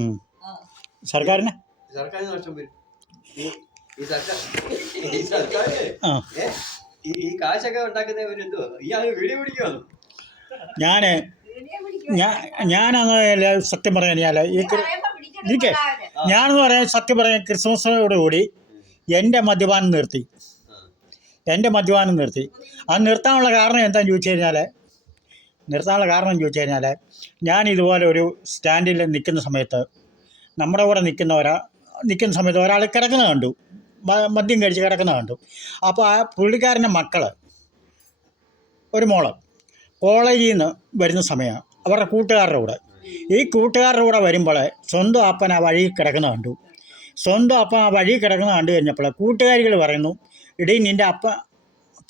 ഉം. സർക്കാരിന് സർക്കാരിന് നഷ്ടം വരും. ഈ സർക്കാർ ഈ സർക്കാർ ഈ കാശൊക്കെ ഉണ്ടാക്കുന്നവരെന്തോ ഇയാൾ വീഡിയോ പിടിക്കുവാണ്. ഞാനെന്ന് സത്യം പറഞ്ഞു കഴിഞ്ഞാൽ ഞാനെന്ന് പറയാൻ സത്യം പറയാൻ ക്രിസ്മസോടുകൂടി എൻ്റെ മദ്യപാനം നിർത്തി. അത് നിർത്താനുള്ള കാരണം എന്താണെന്ന് ചോദിച്ചു കഴിഞ്ഞാൽ ഞാൻ ഇതുപോലെ ഒരു സ്റ്റാൻഡിൽ നിൽക്കുന്ന സമയത്ത് നമ്മുടെ കൂടെ നിൽക്കുന്ന സമയത്ത് ഒരാൾ കിടക്കുന്നത് കണ്ടു, മദ്യം കഴിച്ച് കിടക്കുന്നത് കണ്ടു. അപ്പോൾ ആ പുള്ളിക്കാരൻ്റെ മക്കൾ ഒരു മോള് കോളേജിൽ നിന്ന് വരുന്ന സമയമാണ്, അവരുടെ കൂട്ടുകാരുടെ കൂടെ വരുമ്പോൾ സ്വന്തം അപ്പൻ ആ വഴി കിടക്കുന്നത് കണ്ടു. കണ്ടു കഴിഞ്ഞപ്പോൾ കൂട്ടുകാരികൾ പറയുന്നു, ഇടീ നിൻ്റെ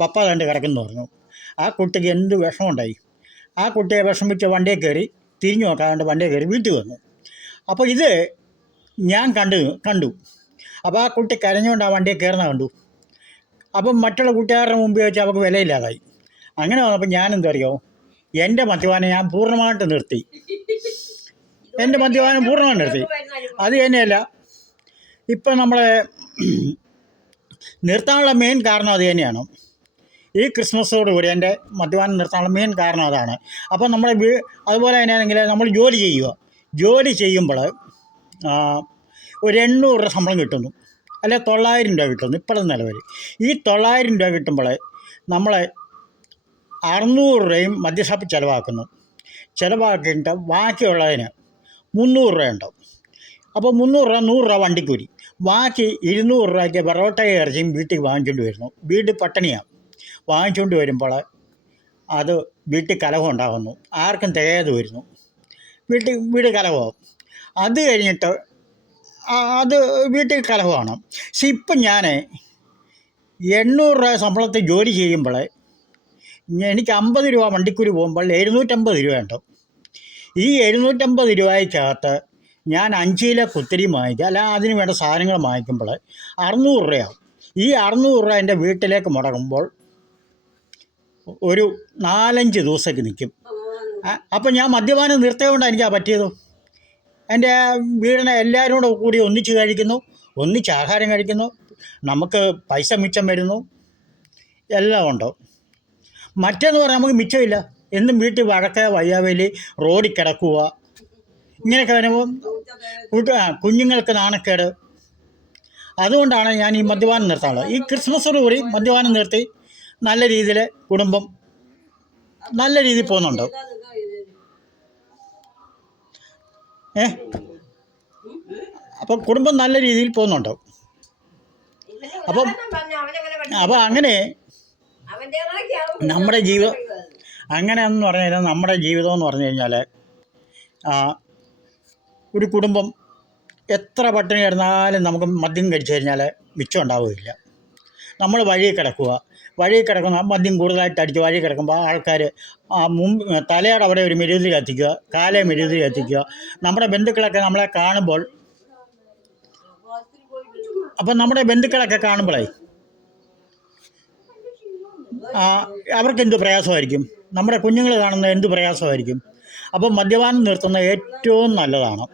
പപ്പ കണ്ട് കിടക്കുന്നു പറഞ്ഞു. ആ കുട്ടിക്ക് എന്ത് വിഷമമുണ്ടായി. ആ കുട്ടിയെ വിഷമിച്ച് വണ്ടിയിൽ കയറി തിരിഞ്ഞു നോക്കാണ്ട് വണ്ടിയിൽ കയറി വീട്ടിൽ വന്നു. അപ്പോൾ ഇത് ഞാൻ കണ്ടു. അപ്പോൾ ആ കുട്ടി കരഞ്ഞുകൊണ്ട് ആ വണ്ടിയിൽ കയറുന്ന കണ്ടു. അപ്പം മറ്റുള്ള കൂട്ടുകാരുടെ മുമ്പിൽ വെച്ച് അവർക്ക് വിലയില്ലാതായി. അങ്ങനെ വന്നപ്പോൾ ഞാൻ എന്തറിയോ, എൻ്റെ മദ്യപാനം ഞാൻ പൂർണ്ണമായിട്ട് നിർത്തി. അത് തന്നെയല്ല, ഇപ്പം നമ്മളെ നിർത്താനുള്ള മെയിൻ കാരണം അത് തന്നെയാണ്. ഈ ക്രിസ്മസോടുകൂടി എൻ്റെ മദ്യപാനം നിർത്താനുള്ള മെയിൻ കാരണം അതാണ്. അപ്പം അതുപോലെ തന്നെയാണെങ്കിൽ നമ്മൾ ജോലി ചെയ്യുമ്പോൾ ഒരു 800 രൂപ ശമ്പളം കിട്ടുന്നു, അല്ലെ 900 രൂപ കിട്ടുന്നു ഇപ്പോഴത്തെ നിലവിൽ. ഈ 900 രൂപ കിട്ടുമ്പോൾ നമ്മൾ 600 രൂപയും മദ്യഷാപ്പിൽ ചിലവാക്കിയിട്ട് ബാക്കിയുള്ളതിന് 300 രൂപ ഉണ്ടാവും. അപ്പോൾ 300 രൂപ 100 രൂപ വണ്ടിക്കൂലി, ബാക്കി 200 രൂപയ്ക്ക് പൊറോട്ടയും ഇറച്ചിയും വീട്ടിൽ വാങ്ങിച്ചുകൊണ്ട് വരുന്നു. വീട്ടിൽ പട്ടിണിയാണ്. വാങ്ങിച്ചുകൊണ്ട് വരുമ്പോൾ അത് വീട്ടിൽ കലഹം ഉണ്ടാകുന്നു, ആർക്കും തികയാതെ വരുന്നു, വീട് കലഹമാവും. അത് കഴിഞ്ഞിട്ട് അത് വീട്ടിൽ കലഹമാണ്. പക്ഷെ ഇപ്പം ഞാൻ 800 രൂപ ശമ്പളത്തിൽ ജോലി ചെയ്യുമ്പോൾ എനിക്ക് 50 രൂപ വണ്ടിക്കൂലി പോകുമ്പോൾ 750 രൂപ ഉണ്ടാവും. ഈ 750 രൂപയ്ക്കകത്ത് ഞാൻ 5 കിലോ കുത്തിരി വാങ്ങിക്കുക, അല്ല അതിന് വേണ്ട സാധനങ്ങൾ വാങ്ങിക്കുമ്പോൾ 600 രൂപയാവും. ഈ 600 രൂപ എൻ്റെ വീട്ടിലേക്ക് മുടങ്ങുമ്പോൾ ഒരു 4-5 ദിവസത്തേക്ക് നിൽക്കും. അപ്പം ഞാൻ മദ്യപാനം നിർത്തിയതുകൊണ്ടാണ് എനിക്കാ പറ്റിയത്. എൻ്റെ വീടിനെ എല്ലാവരും കൂടി ഒന്നിച്ച് കഴിക്കുന്നു, ഒന്നിച്ച് ആഹാരം കഴിക്കുന്നു, നമുക്ക് പൈസ മിച്ചം വരുന്നു, എല്ലാം ഉണ്ടോ. മറ്റേന്ന് പറഞ്ഞാൽ നമുക്ക് മിച്ചമില്ല. എന്നും വീട്ടിൽ വഴക്ക്, വയ്യാവേലി, റോഡിൽ കിടക്കുക, ഇങ്ങനെയൊക്കെ വരുമ്പോൾ കുഞ്ഞുങ്ങൾക്ക് നാണക്കേട്. അതുകൊണ്ടാണ് ഞാൻ ഈ മദ്യപാനം നിർത്താനുള്ളത്. ഈ ക്രിസ്മസോടുകൂടി മദ്യപാനം നിർത്തി നല്ല രീതിയിൽ കുടുംബം നല്ല രീതിയിൽ പോകുന്നുണ്ട്. അപ്പം കുടുംബം നല്ല രീതിയിൽ പോകുന്നുണ്ട്. അപ്പം അങ്ങനെ നമ്മുടെ ജീവിതം അങ്ങനെയെന്ന് പറഞ്ഞു കഴിഞ്ഞാൽ നമ്മുടെ ജീവിതം എന്ന് പറഞ്ഞു കഴിഞ്ഞാൽ ഒരു കുടുംബം എത്ര പട്ടിണി കിടന്നാലും നമുക്ക് മദ്യം കഴിച്ചു കഴിഞ്ഞാൽ മിച്ചം ഉണ്ടാവുകയില്ല. നമ്മൾ വഴി കിടക്കുന്ന മദ്യം കൂടുതലായിട്ട് അടിച്ച് വഴി കിടക്കുമ്പോൾ ആൾക്കാർ തലയുടെ അവിടെ ഒരു മെഴുകുതിരി കത്തിക്കുക, കാലേ മെഴുകുതിരി കത്തിക്കുക. നമ്മുടെ ബന്ധുക്കളൊക്കെ നമ്മളെ കാണുമ്പോൾ അവർക്ക് എന്ത് പ്രയാസമായിരിക്കും, നമ്മുടെ കുഞ്ഞുങ്ങൾ കാണുന്നത് എന്ത് പ്രയാസമായിരിക്കും. അപ്പം മദ്യപാനം നിർത്തുന്നത് ഏറ്റവും നല്ലതാണ്,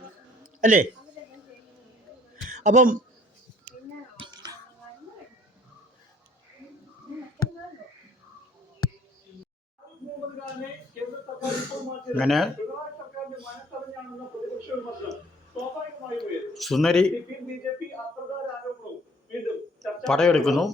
അല്ലേ? അപ്പം അങ്ങനെ സുന്ദരി പടയെടുക്കുന്നു.